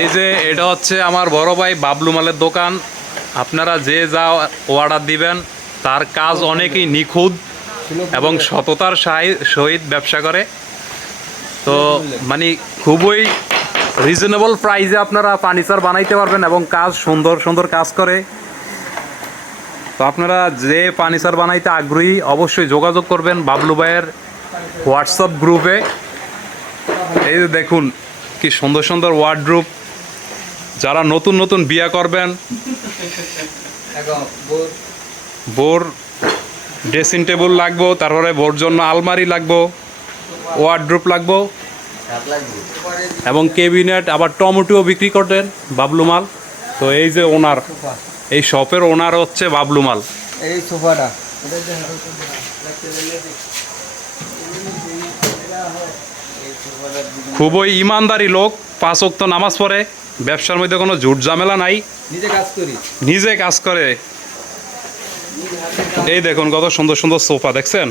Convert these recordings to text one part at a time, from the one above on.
এই যে এটা হচ্ছে আমার বড় ভাই বাবলু মালের দোকান। আপনারা যে যা অর্ডার দিবেন তার কাজ অনেকই নিখুঁত এবং সততার সহিত ব্যবসা করে। তো মানে খুবই রিজনেবল প্রাইসে আপনারা ফার্নিচার বানাইতে পারবেন এবং কাজ সুন্দর সুন্দর কাজ করে। তো আপনারা যে ফার্নিচার বানাইতে আগ্রহী অবশ্যই যোগাযোগ করবেন বাবলু ভাইয়ের হোয়াটসঅ্যাপ গ্রুপে। এই যে দেখুন কি সুন্দর সুন্দর ওয়ার্ডরোব, যারা নতুন নতুন বিয়ে করবেন, বোর ড্রেসিং টেবিল লাগবো, তারপরে বোর জন্য আলমারি লাগবো, ওয়ার্ডরোব লাগবো এবং ক্যাবিনেট, আবার টমেটো বিক্রি করেন বাবলু মাল। তো এই যে ওনার, এই শপের ওনার হচ্ছে বাবলু মাল। এই সোফাটা খুবই ইমানদারি লোক, 5 ওয়াক্ত নামাজ পড়ে, ব্যবসার মধ্যে কোনো ঝুট ঝামেলা নাই, নিজে কাজ করে। এই দেখুন কত সুন্দর সুন্দর সোফা দেখছেন।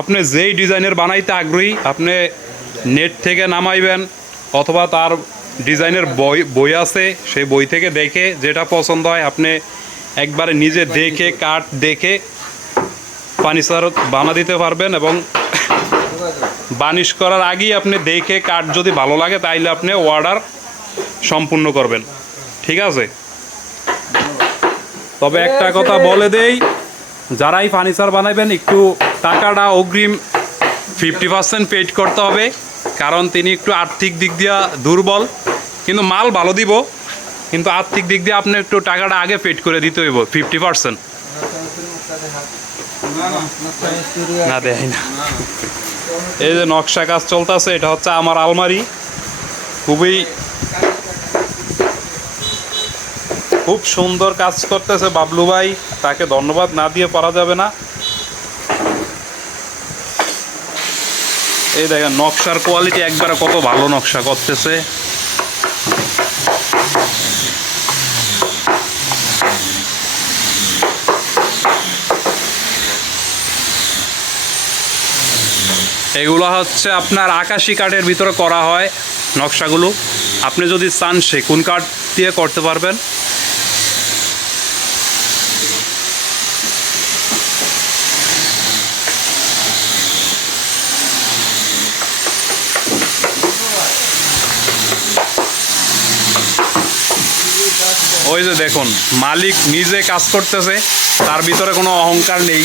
আপনি যেই ডিজাইনের বানাইতে আগ্রহী আপনি নেট থেকে নামাইবেন, অথবা তার ডিজাইনের বই আছে, সেই বই থেকে দেখে যেটা পছন্দ হয় আপনি একবারে নিজে দেখে কাঠ দেখে ফার্নিচার বানা দিতে পারবেন। এবং বানিশ করার আগেই আপনি দেখে কাঠ যদি ভালো লাগে তাইলে আপনি অর্ডার সম্পূর্ণ করবেন, ঠিক আছে। তবে একটা কথা বলে দেই, যারাই ফার্নিচার বানাবেন একটু টাকাটা অগ্রিম 50% পেড করতে হবে, কারণ তিনি একটু আর্থিক দিক দিয়ে দুর্বল, কিন্তু মাল ভালো দিব, কিন্তু আর্থিক দিক দিয়ে আপনি একটু টাকাটা আগে পেড করে দিতে হইব 50%। না দেয় না। এই যে নকশা কাজ চলতেছে, এটা হচ্ছে আমার আলমারি। খুব সুন্দর কাজ করতেছে বাবলু ভাই, তাকে ধন্যবাদ না দিয়ে পারা যাবে না। এই দেখেন নকশার কোয়ালিটি একবারে কত ভালো নকশা করতেছে। এগুলো হচ্ছে আপনার আকাশি কাঠের ভিতরে করা হয় নকশাগুলো। আপনি যদি চান সেগুন কাঠ দিয়ে করতে পারবেন। ওই যে দেখুন মালিক নিজে কাজ করতেছে, তার ভিতরে কোনো অহংকার নেই।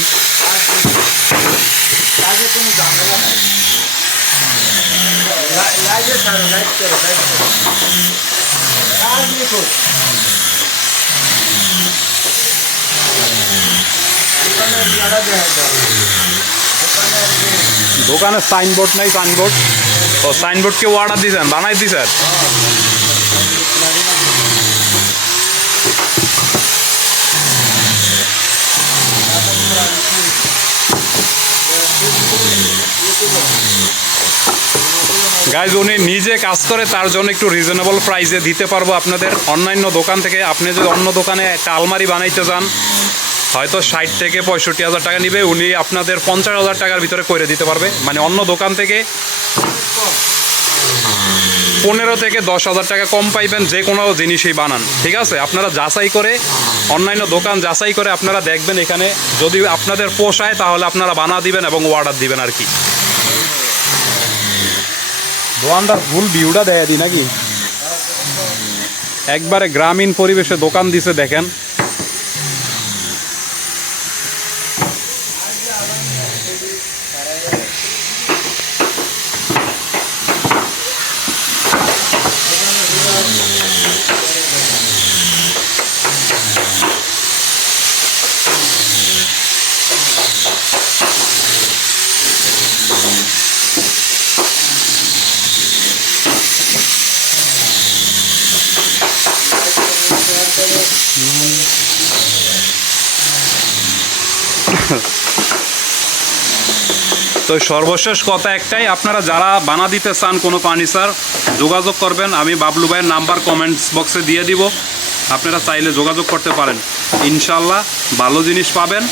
দোকানে সাইনবোর্ড নাই, সাইনবোর্ড ও সাইনবোর্ড কেউ অর্ডার দিয়েছেন, বানাই দিয়েছেন। গাইজ উনি নিজে কাজ করে, তার জন্য একটু রিজনেবল প্রাইসে দিতে পারবো আপনাদের। অন্যান্য দোকান থেকে আপনি যদি অন্য দোকানে একটা আলমারি বানাইতে যান হয়তো 60 থেকে 65,000 টাকা নিবে, উনি আপনাদের 50,000 টাকার ভিতরে করে দিতে পারবে। মানে অন্য দোকান থেকে 15 থেকে 10,000 টাকা কম পাইবেন যে কোনো জিনিসই বানান, ঠিক আছে। আপনারা যাচাই করে, অন্যান্য দোকান যাচাই করে আপনারা দেখবেন, এখানে যদি আপনাদের পোষায় তাহলে আপনারা বানা দিবেন এবং অর্ডার দিবেন আর কি। দোকানদার ফুল ভিউটা দেয় দি নাকি, একবারে গ্রামীণ পরিবেশে দোকান দিছে দেখেন। তো সর্বশেষ কথা একটাই, আপনারা যারা বানা দিতে চান কোনো ফার্নিচার যোগাযোগ করবেন। আমি বাবলু ভাইয়ের নাম্বার কমেন্টস বক্সে দিয়ে দিব, আপনারা চাইলে যোগাযোগ করতে পারেন, ইনশাল্লাহ ভালো জিনিস পাবেন।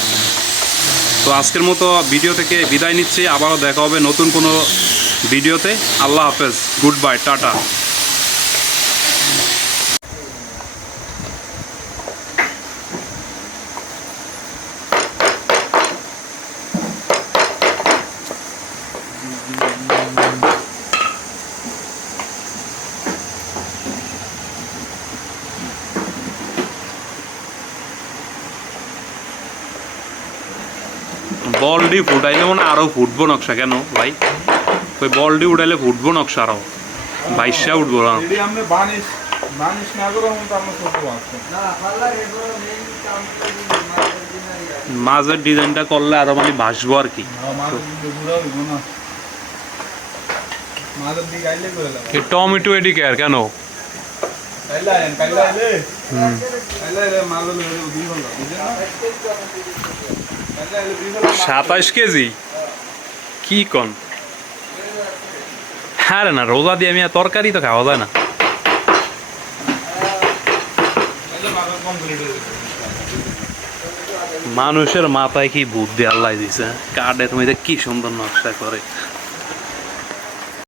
তো আজকের মতো ভিডিও থেকে বিদায় নিচ্ছি, আবারও দেখা হবে নতুন কোনো ভিডিওতে। আল্লাহ হাফেজ, গুড বাই, টাটা। বলডি ফুটাইলে মনে আরো ফুটবো নকশা কেন ভাই? ওই বলডি উঠাইলে ফুটবো নকশা আরো বাইশা উঠবো না। মাঝের ডিজাইনটা করলে আরো মানে ভাসবো আর কি। টমেটো এদিকে আর কেন 27 কেজি কি কন? হ্যাঁ না, রোজা দিয়ে আমি তরকারি তো খাওয়া যায় না। মানুষের মাথায় কি বুদ্ধি আল্লাহ দিছে, কাঠের মধ্যে কি সুন্দর নকশা করে।